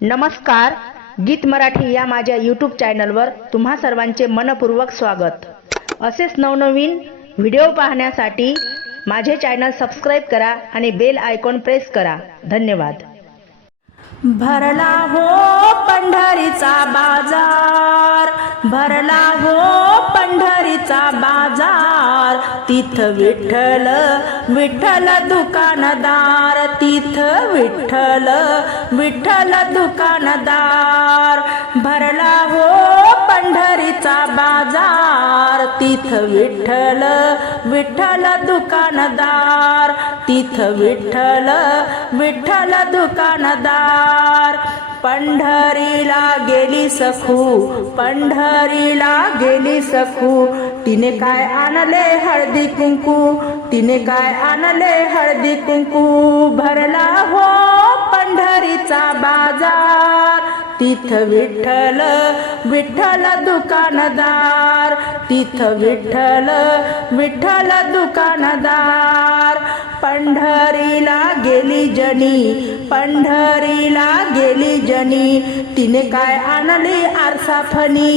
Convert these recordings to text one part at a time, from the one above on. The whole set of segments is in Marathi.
नमस्कार गीत मराठी या माझ्या यूट्यूब चॅनलवर तुम्हा सर्वांचे मनपूर्वक स्वागत. असेच नवनवीन व्हिडिओ पाहण्यासाठी माझे चॅनल सबस्क्राईब करा आणि बेल आयकॉन प्रेस करा. धन्यवाद. भरला हो पंढरीचा बाजार भरला हो पंढरीचा बाजार तिथ विठ्ठल विठ्ठल दुकानदार तिथ विठ्ठल विठ्ठल दुकानदार. भरला हो पंढरीचा बाजार. तिथ विठ्ठल विठ्ठल दुकानदार. तिथ विठ्ठल विठ्ठल दुकानदार. पंढरीला गेली सखू पंढरीला गेली सखू. तिने काय आणले हळदी कुंकू? तिने काय आणले? हळदी कुंकू भरला हो पंढरीचा बाजार. तिथ विठ्ठल विठ्ठल दुकानदार. तिथ विठ्ठल विठ्ठल दुकानदार. पंढरीला गेली जनी पंढरीला गेली जनी तिने काय आणली आरसाफणी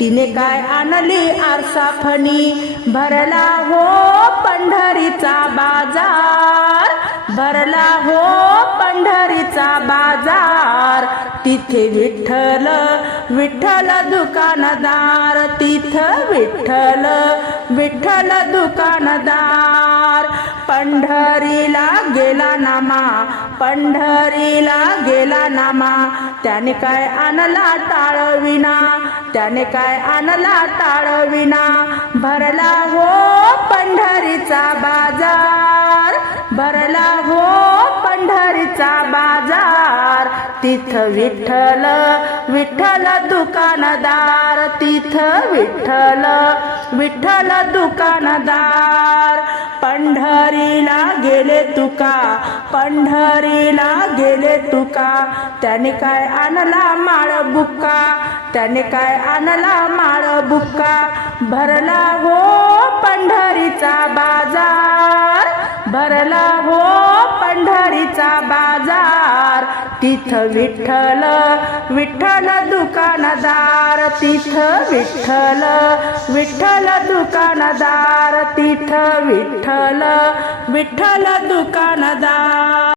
तिने काय आणली आरसाफणी भरला हो पंढरीचा बाजार भरला हो पंढरीचा बाजार. तिथे विठ्ठल विठ्ठल दुकानदार तिथ विठ्ठल विठ्ठल दुकानदार. पंढरीला गेला नामा पंढरीला गेला नामा. त्याने काय आणला टाळविना त्याने काय आणला टाळविना भरला हो पंढरीचा बाजार भरला हो पंढरीचा बाजार. तिथ विठ्ठल विठ्ठल दुकानदार तिथ विठ्ठल विठ्ठल दुकानदार. पंढरीला गेले तुका पंढरीला गेले तुका. त्याने काय आणला माळ बुक्का? त्याने काय आणला माळ बुक्का? भरला हो पंढरीचा बाजार भरला हो पंढरीचा बाजार. तिथ विठ्ठल विठ्ठल दुकानदार तिथ विठ्ठल विठ्ठल दुकानदार तिथ विठ्ठल विठ्ठल दुकानदार.